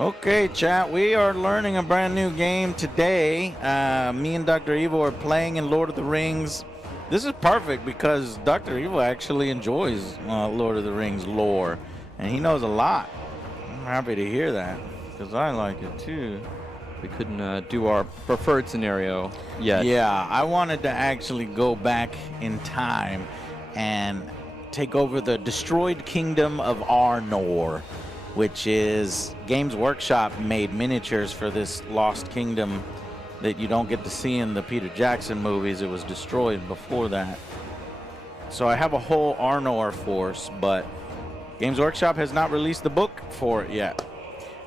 Okay, chat, we are learning a brand new game today. Me and Dr. Evil are playing in Lord of the Rings. This is perfect because Dr. Evil actually enjoys Lord of the Rings lore, and he knows a lot. I'm happy to hear that because I like it too. We couldn't do our preferred scenario yet. Yeah, I wanted to actually go back in time and take over the destroyed kingdom of Arnor, which is Games Workshop made miniatures for this lost kingdom that you don't get to see in the Peter Jackson movies. It was destroyed before that. So I have a whole Arnor force, but Games Workshop has not released the book for it yet.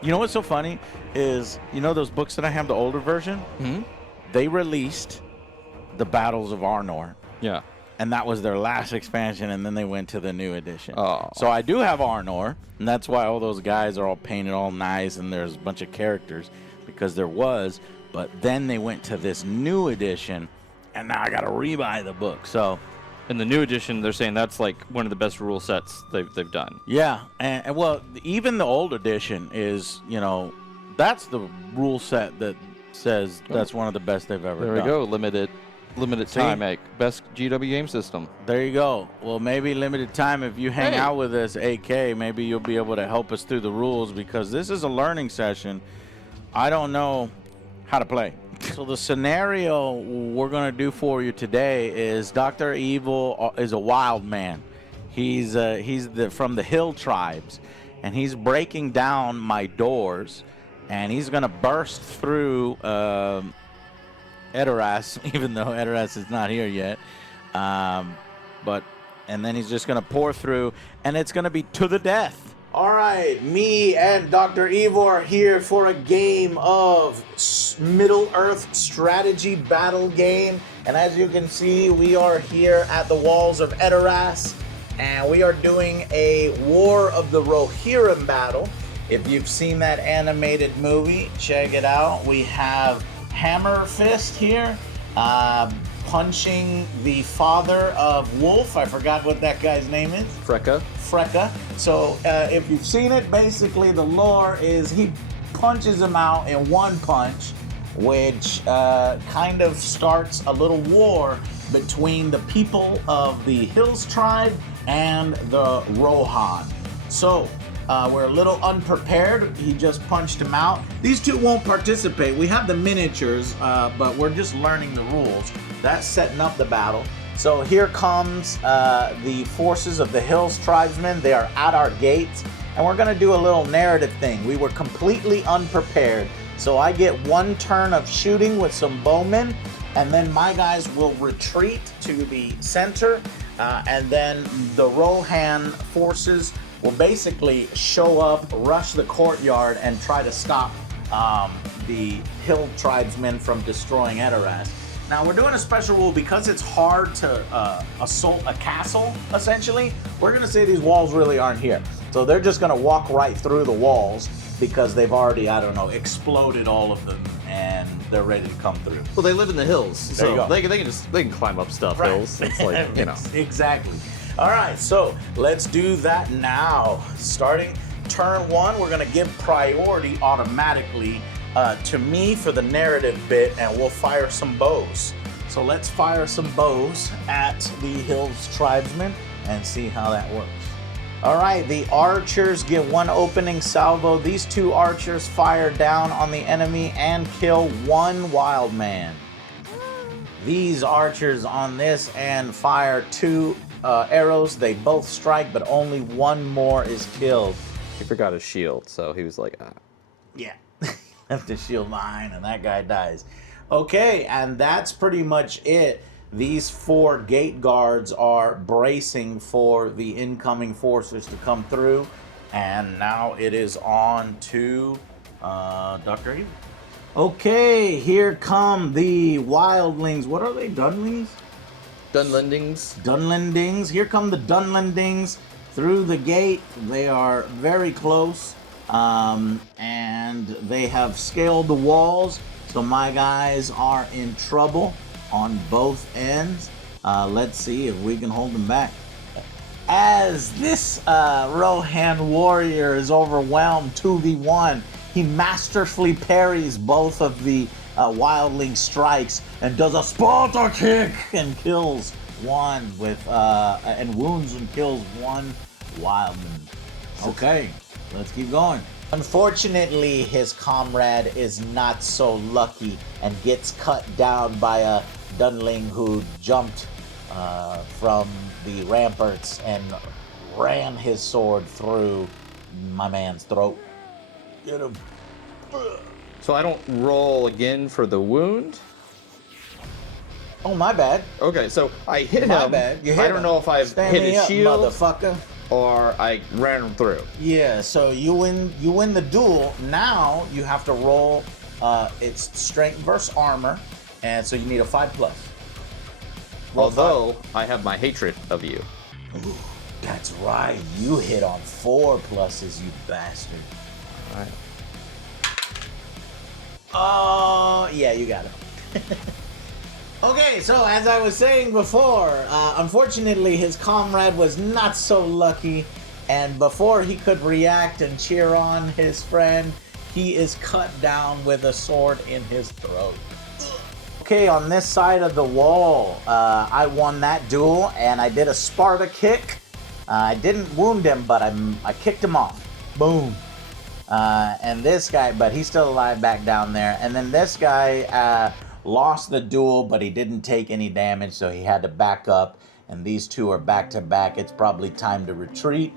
You know what's so funny is, you know those books that I have, the older version? Hmm? They released the Battles of Arnor. Yeah. And that was their last expansion, and then they went to the new edition. Oh. So I do have Arnor, and that's why all those guys are all painted all nice, and there's a bunch of characters, because there was. But then they went to this new edition, and now I got to rebuy the book. So, In the new edition, they're saying that's like one of the best rule sets they've done. yeah, and well, even the old edition is, you know, that's the rule set that says that's one of the best they've ever done. There we go. Limited See? time, best GW game system. There you go. Well, maybe limited time. If you hang Hey. out with us, AK, maybe you'll be able to help us through the rules because this is a learning session. I don't know how to play. So the scenario we're going to do for you today is Dr. Evil is a wild man. He's from the hill tribes, and he's breaking down my doors, and he's going to burst through Edoras, even though Edoras is not here yet. And then he's just going to pour through, and it's going to be to the death. All right, me and Dr. Evil are here for a game of Middle-earth strategy battle game. And as you can see, we are here at the walls of Edoras, and we are doing a War of the Rohirrim battle. If you've seen that animated movie, check it out. We have Hammer Fist here, punching the father of Wolf. I forgot what that guy's name is. Freka. So if you've seen it, basically the lore is he punches him out in one punch, which kind of starts a little war between the people of the Hills tribe and the Rohan. So we're a little unprepared. He just punched him out. These two won't participate. We have the miniatures, but we're just learning the rules. That's setting up the battle. So here comes the forces of the Hills tribesmen. They are at our gates, and we're going to do a little narrative thing. We were completely unprepared. So I get one turn of shooting with some bowmen, and then my guys will retreat to the center, and then the Rohan forces will basically show up, rush the courtyard, and try to stop the Hill tribesmen from destroying Edoras. Now, we're doing a special rule because it's hard to assault a castle, essentially. We're going to say these walls really aren't here. So they're just going to walk right through the walls because they've already, I don't know, exploded all of them, and they're ready to come through. Well, they live in the hills, There you so go. they can climb up stuff Right. hills. It's like, you know. Exactly. All right, so let's do that now. Starting turn one, we're going to give priority automatically to me for the narrative bit, and we'll fire some bows. So let's fire some bows at the Hills tribesmen and see how that works. All right, the archers get one opening salvo. These two archers fire down on the enemy and kill one wild man. These archers on this end fire two arrows. They both strike, but only one more is killed. He forgot his shield, so he was like, Yeah, left his shield behind, and that guy dies. Okay, and that's pretty much it. These four gate guards are bracing for the incoming forces to come through, and now it is on to Dr. Evil. Okay, here come the wildlings. What are they, Dunlings? Dunlendings. Dunlendings. Here come the Dunlendings through the gate. They are very close, and they have scaled the walls. So my guys are in trouble on both ends. Let's see if we can hold them back. As this Rohan warrior is overwhelmed 2v1, he masterfully parries both of the wildling strikes and does a Sparta kick and kills one with and wounds and kills one wildling. Okay, let's keep going. Unfortunately, his comrade is not so lucky and gets cut down by a Dunling who jumped from the ramparts and ran his sword through my man's throat. Get him. So I don't roll again for the wound? Oh, my bad. Okay, so I hit him. My bad. You hit I don't him. know if I've Stand hit me his up, shield motherfucker. or I ran him through. Yeah, so you win the duel. Now you have to roll it's strength versus armor, and so you need a 5+. Roll Although 5. I have my hatred of you. Ooh, that's right. You hit on 4 pluses, you bastard. All right. Oh, yeah, you got it. Okay, so as I was saying before, unfortunately his comrade was not so lucky, and before he could react and cheer on his friend, he is cut down with a sword in his throat. Okay, on this side of the wall, I won that duel, and I did a Sparta kick. I didn't wound him, but I kicked him off. Boom. And this guy, but he's still alive back down there. And then this guy lost the duel, but he didn't take any damage, so he had to back up. And these two are back to back. It's probably time to retreat.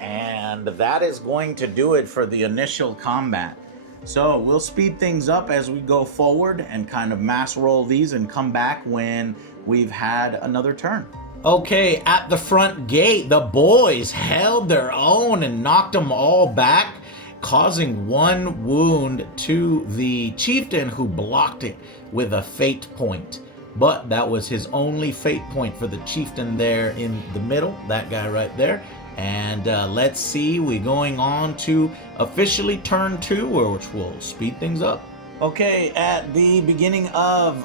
And that is going to do it for the initial combat. So we'll speed things up as we go forward and kind of mass roll these and come back when we've had another turn. Okay, at the front gate, the boys held their own and knocked them all back, causing one wound to the chieftain who blocked it with a fate point. But that was his only fate point for the chieftain there in the middle, that guy right there. And let's see, we're going on to officially turn 2, which will speed things up. Okay, at the beginning of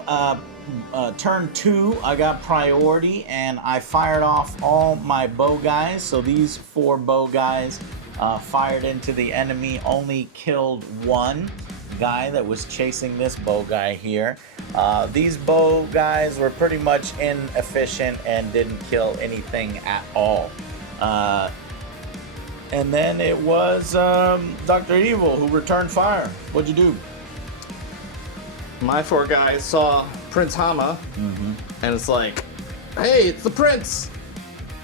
turn 2, I got priority and I fired off all my bow guys. So these 4 bow guys fired into the enemy, only killed one guy that was chasing this bow guy here. These bow guys were pretty much inefficient and didn't kill anything at all. And then it was Dr. Evil who returned fire. What'd you do? My 4 guys saw Prince Hama, and it's like, hey, it's the prince!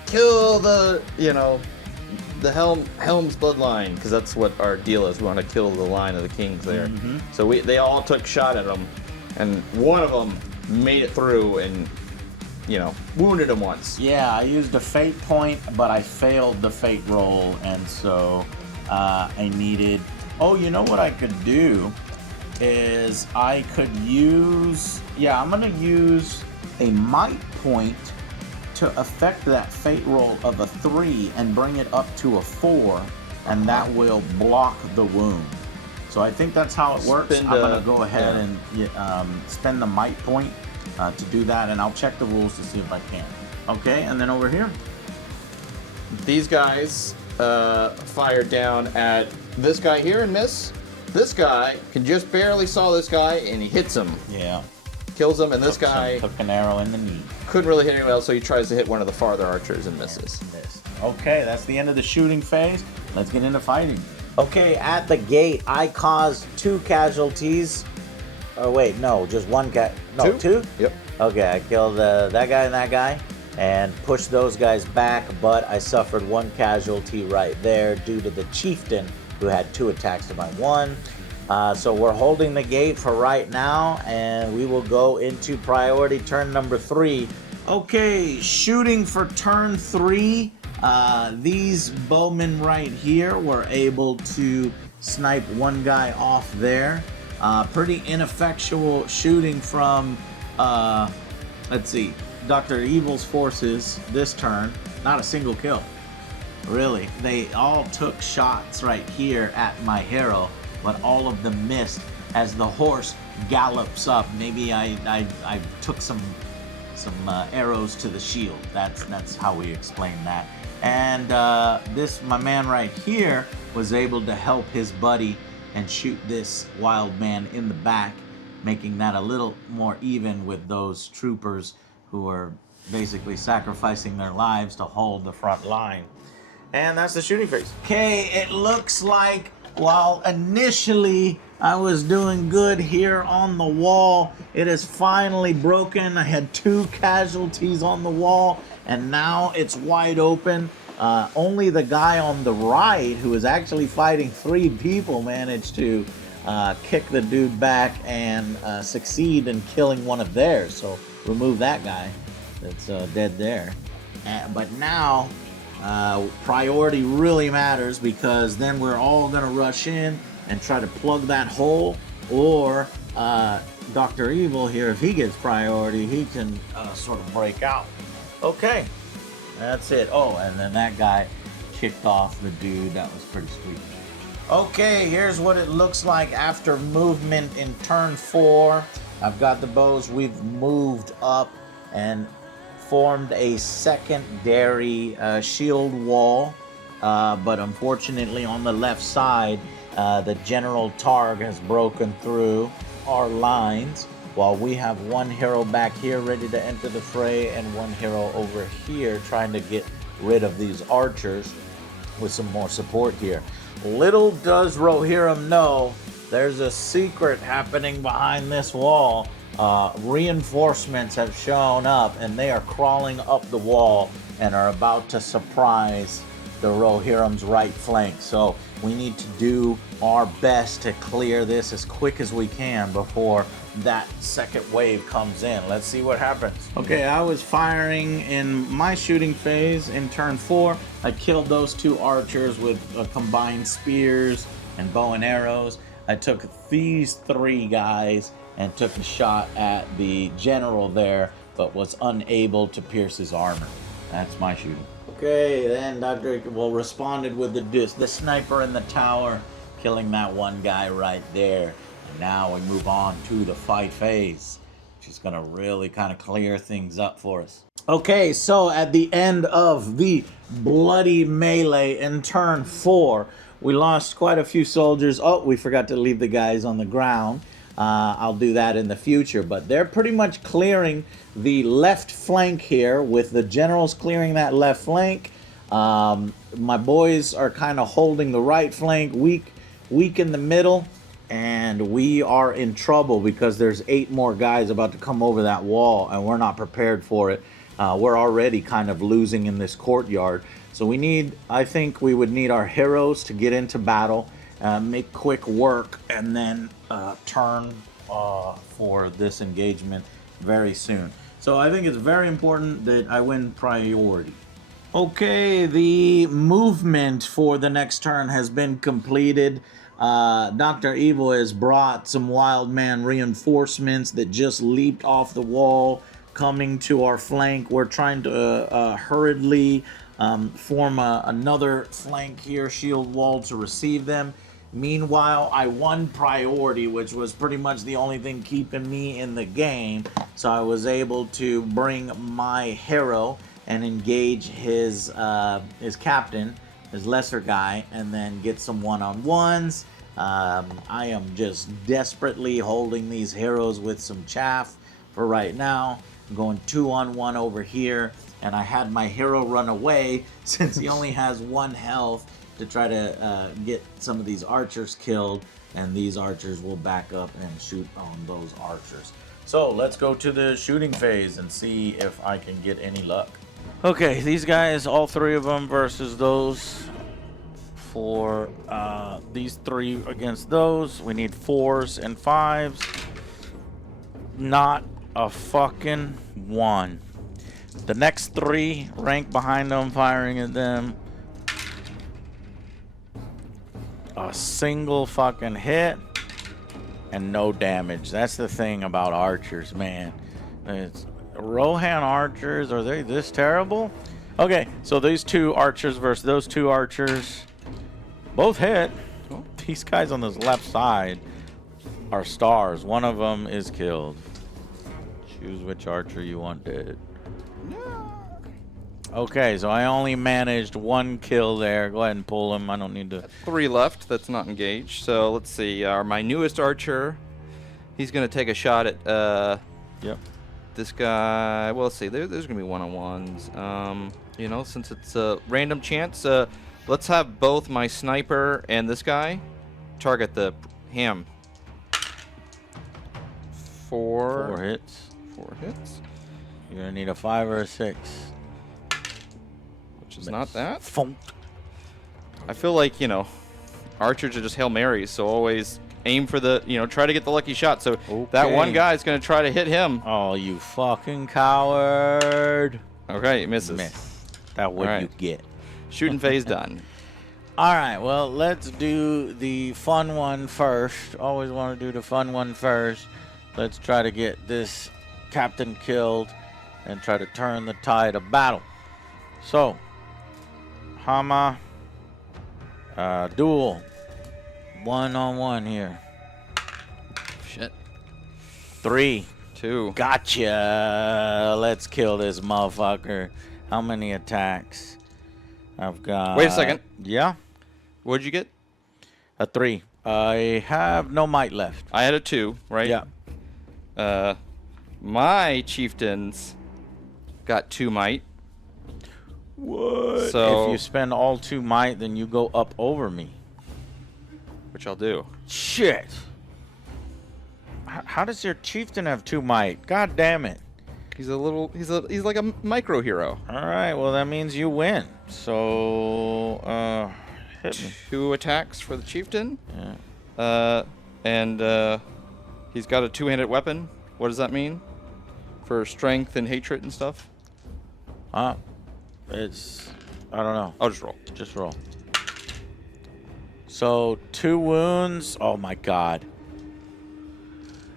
Kill the, the Helm's bloodline, because that's what our deal is. We want to kill the line of the kings there. So they all took shot at him, and one of them made it through and, wounded him once. Yeah, I used a fate point, but I failed the fate roll, and so I needed... Oh, you know what I could do is I could use... Yeah, I'm going to use a might point to affect that fate roll of a 3 and bring it up to a 4, and that will block the wound. So I think that's how it works. I'm going to go ahead and spend the might point to do that, and I'll check the rules to see if I can. Okay, and then over here. These guys fired down at this guy here and miss. This guy can just barely saw this guy, and he hits him. Yeah. Kills him, and this guy took an arrow in the knee. Couldn't really hit anyone else, so he tries to hit one of the farther archers and misses. Okay, that's the end of the shooting phase. Let's get into fighting. Okay, at the gate, I caused 2 casualties. Oh wait, no, just 1 No, 2? Yep. Okay, I killed that guy and that guy and pushed those guys back, but I suffered 1 casualty right there due to the chieftain who had 2 attacks to my 1. So we're holding the gate for right now, and we will go into priority turn number 3. Okay, shooting for turn 3. These bowmen right here were able to snipe 1 guy off there. Pretty ineffectual shooting from, let's see, Dr. Evil's forces this turn. Not a single kill. Really, they all took shots right here at my hero, but all of them missed as the horse gallops up. Maybe I took some arrows to the shield. That's how we explain that. And my man right here was able to help his buddy and shoot this wild man in the back, making that a little more even with those troopers who are basically sacrificing their lives to hold the front line. And that's the shooting phase. Okay, it looks like while initially I was doing good here on the wall, it is finally broken. I had 2 casualties on the wall, and now it's wide open. Only the guy on the right, who was actually fighting 3 people, managed to kick the dude back and succeed in killing one of theirs. So remove that guy that's dead there. But now priority really matters, because then we're all gonna rush in and try to plug that hole, or Dr. Evil here, if he gets priority, he can sort of break out. Okay, that's it. Oh, and then that guy kicked off the dude. That was pretty sweet. Okay, here's what it looks like after movement in turn 4. I've got the bows. We've moved up and formed a secondary shield wall, but unfortunately on the left side, the General Targ has broken through our lines, while we have 1 hero back here ready to enter the fray and 1 hero over here trying to get rid of these archers with some more support here. Little does Rohirrim know there's a secret happening behind this wall. Reinforcements have shown up, and they are crawling up the wall and are about to surprise the Rohirrim's right flank. So we need to do our best to clear this as quick as we can before that second wave comes in. Let's see what happens. Okay, I was firing in my shooting phase in turn 4. I killed those 2 archers with combined spears and bow and arrows. I took these 3 guys and took a shot at the general there, but was unable to pierce his armor. That's my shooting. Okay, then Dr. Well responded with the sniper in the tower, killing that 1 guy right there. And now we move on to the fight phase, which is gonna really kind of clear things up for us. Okay, so at the end of the bloody melee in turn 4, we lost quite a few soldiers. Oh, we forgot to leave the guys on the ground. I'll do that in the future, but they're pretty much clearing the left flank here, with the generals clearing that left flank. My boys are kind of holding the right flank, weak in the middle, and we are in trouble because there's 8 more guys about to come over that wall, and we're not prepared for it. We're already kind of losing in this courtyard. So I think we would need our heroes to get into battle, make quick work, and then turn for this engagement very soon. So I think it's very important that I win priority. Okay, the movement for the next turn has been completed. Dr. Evil has brought some wild man reinforcements that just leaped off the wall, coming to our flank. We're trying to hurriedly form another flank here, shield wall, to receive them. Meanwhile, I won priority, which was pretty much the only thing keeping me in the game. So I was able to bring my hero and engage his captain, his lesser guy, and then get some one-on-ones. I am just desperately holding these heroes with some chaff for right now. I'm going 2-on-1 over here, and I had my hero run away since he only has 1 health, to try to get some of these archers killed, and these archers will back up and shoot on those archers. So let's go to the shooting phase and see if I can get any luck. Okay, these guys, all 3 of them versus those 4. These 3 against those. We need 4s and 5s. Not a fucking one. The next 3 rank behind them, firing at them. A single fucking hit and no damage. That's the thing about archers, man. It's Rohan archers, are they this terrible? Okay, so these 2 archers versus those 2 archers, both hit. Oh, these guys on this left side are stars. One of them is killed. Choose which archer you want dead. Okay, so I only managed 1 kill there. Go ahead and pull him. I don't need to. 3 left. That's not engaged. So let's see. My newest archer. He's gonna take a shot at. Yep. This guy. Well, let's see. There's gonna be one-on-ones. You know, since it's a random chance. Let's have both my sniper and this guy target the ham. 4 hits. 4 hits. You're gonna need a 5 or a 6. Which is not that. Funk. I feel like, you know, archers are just Hail Marys, so always aim for the, you know, try to get the lucky shot. So that one guy is going to try to hit him. Oh, you fucking coward. Okay, it misses. Miss. That's what you get. Shooting phase done. All right, well, let's do the fun one first. Always want to do the fun one first. Let's try to get this captain killed and try to turn the tide of battle. So, Hama, duel. 1-on-1 here. Shit. 3. 2. Gotcha. Let's kill this motherfucker. How many attacks? I've got... Wait a second. Yeah? What'd you get? A 3. I have no might left. I had a 2, right? Yeah. My chieftains got 2 might. What? So if you spend all 2 might, then you go up over me. Which I'll do. Shit. How does your chieftain have 2 might? God damn it. He's like a micro hero. All right, well that means you win. So hit me. 2 attacks for the chieftain. Yeah. And he's got a 2-handed weapon. What does that mean? For strength and hatred and stuff? It's I don't know. I'll just roll. Just roll. So 2 wounds. Oh my god.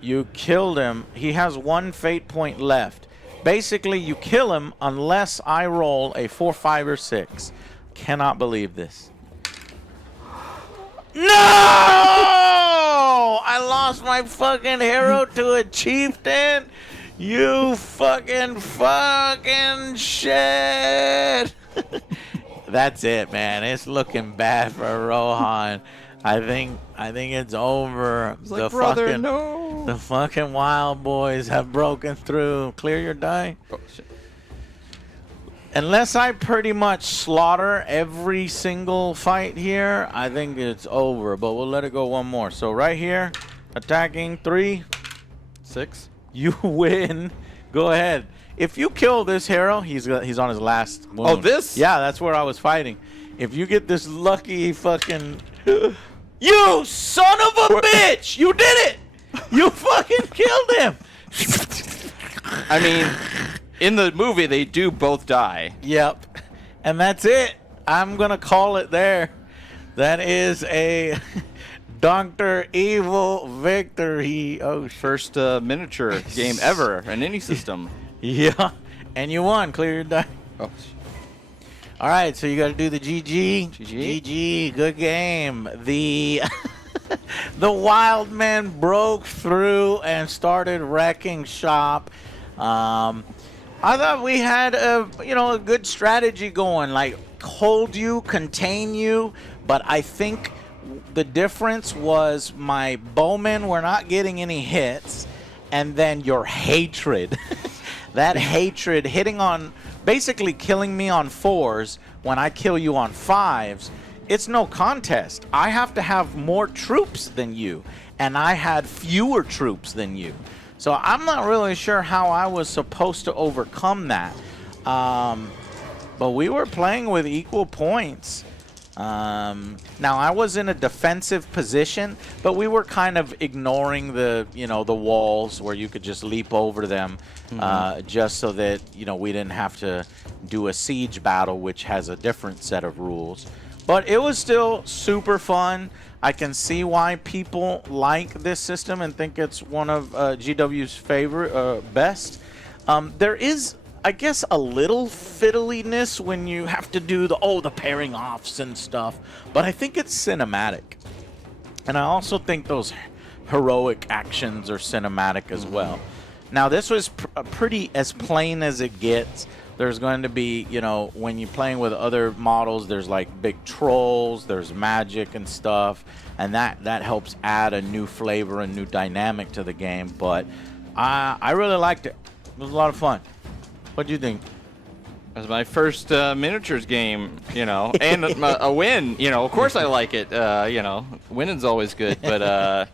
You killed him. He has 1 fate point left. Basically, you kill him unless I roll a 4, 5, or 6. Cannot believe this. No! I lost my fucking hero to a chieftain. You fucking shit. That's it, man. It's looking bad for Rohan. I think it's over. It's like, brother, no. The fucking wild boys have broken through. Clear your die. Oh, shit. Unless I pretty much slaughter every single fight here, I think it's over. But we'll let it go one more. So right here, attacking 3, 6. You win. Go ahead. If you kill this hero, he's on his last wound. Oh, this? Yeah, that's where I was fighting. If you get this lucky fucking... You son of a bitch! You did it! You fucking killed him! I mean, in the movie, they do both die. Yep. And that's it. I'm going to call it there. That is a Dr. Evil victory. Oh, First miniature game ever in any system. yeah. And you won. Clear your die. Oh, all right, so you got to do the GG. GG. Good game. The the wild man broke through and started wrecking shop. I thought we had a good strategy going, like hold you, contain you, but I think the difference was my bowmen were not getting any hits, and then your hatred. That hatred hitting on, basically killing me on 4s when I kill you on 5s, it's no contest. I have to have more troops than you, and I had fewer troops than you. So I'm not really sure how I was supposed to overcome that. But we were playing with equal points. Now I was in a defensive position, but we were kind of ignoring the walls where you could just leap over them, just so that we didn't have to do a siege battle, which has a different set of rules. But it was still super fun. I can see why people like this system and think it's one of GW's favorite best. There is, I guess, a little fiddliness when you have to do the pairing offs and stuff, but I think it's cinematic. And I also think those heroic actions are cinematic as well. Now, this was pretty as plain as it gets. There's going to be, you know, when you're playing with other models, there's like big trolls, there's magic and stuff, and that helps add a new flavor and new dynamic to the game. But I really liked it. It was a lot of fun. What do you think? It was my first miniatures game, you know, and a win. You know, of course I like it. You know, winning's always good, but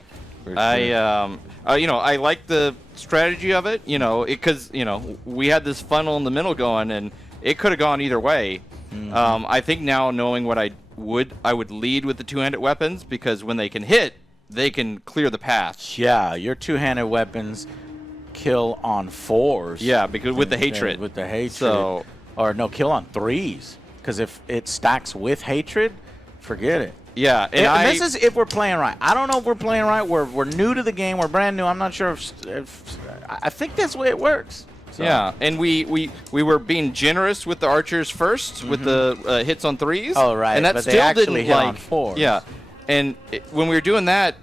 you know, I like the strategy of it. You know, because you know we had this funnel in the middle going, and it could have gone either way. I think now knowing what I would lead with the two-handed weapons, because when they can hit, they can clear the path. Yeah, your two-handed weapons kill on 4s. Yeah, because with the hatred. With the hatred. So, or no, kill on 3s. Because if it stacks with hatred, forget it. yeah, and this is if we're playing right. I don't know if we're playing right. We're new to the game. We're brand new. I'm not sure if I think that's the way it works. So. Yeah, and we were being generous with the archers first with the hits on 3s. Oh, right. And that but still they actually didn't hit like on 4s. Yeah, and when we were doing that,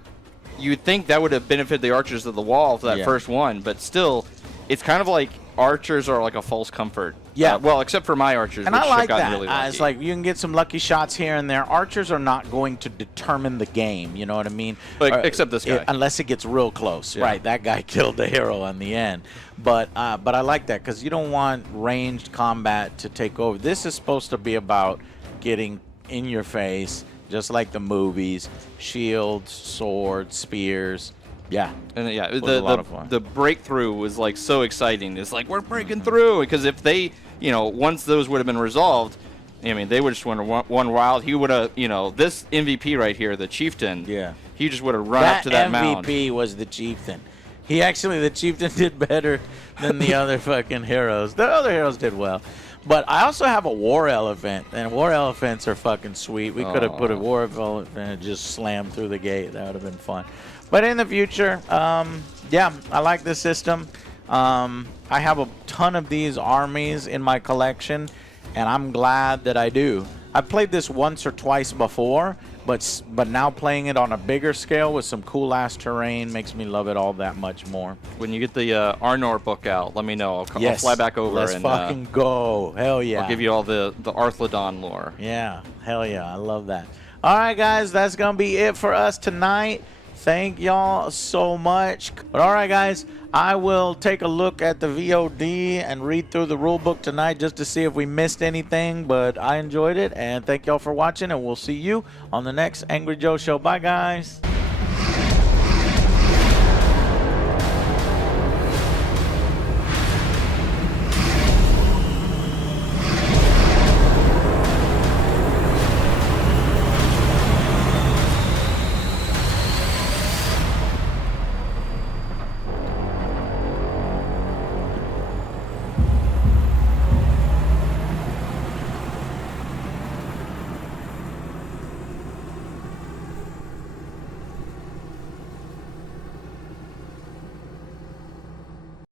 you'd think that would have benefited the archers of the wall for that first one, but still, it's kind of like archers are like a false comfort. Yeah. Well, except for my archers, And which I like have gotten that. really lucky. It's like you can get some lucky shots here and there. Archers are not going to determine the game. You know what I mean? Like, except this guy. Unless it gets real close. Yeah. Right. That guy killed the hero in the end. But I like that because you don't want ranged combat to take over. This is supposed to be about getting in your face, just like the movies. Shields, swords, spears. Yeah. And yeah, was a lot of fun. the breakthrough was like so exciting. It's like we're breaking through, because if they, you know, once those would have been resolved, I mean, they would just won wild. He would have, you know, this MVP right here, the chieftain. Yeah. He just would have run up to that mound. MVP was the chieftain. The chieftain did better than the other fucking heroes. The other heroes did well. But I also have a war elephant, and war elephants are fucking sweet. We could have put a war elephant and just slammed through the gate. That would have been fun. But in the future, yeah, I like this system. I have a ton of these armies in my collection, and I'm glad that I do. I've played this once or twice before, but now playing it on a bigger scale with some cool-ass terrain makes me love it all that much more. When you get the Arnor book out, let me know. I'll fly back over Let's and fucking go. Hell yeah. I'll give you all the Arthlodon lore. Yeah, hell yeah. I love that. All right, guys, that's going to be it for us tonight. Thank y'all so much. But all right, guys, I will take a look at the VOD and read through the rule book tonight just to see if we missed anything. But I enjoyed it, and thank y'all for watching, and we'll see you on the next Angry Joe Show. Bye, guys.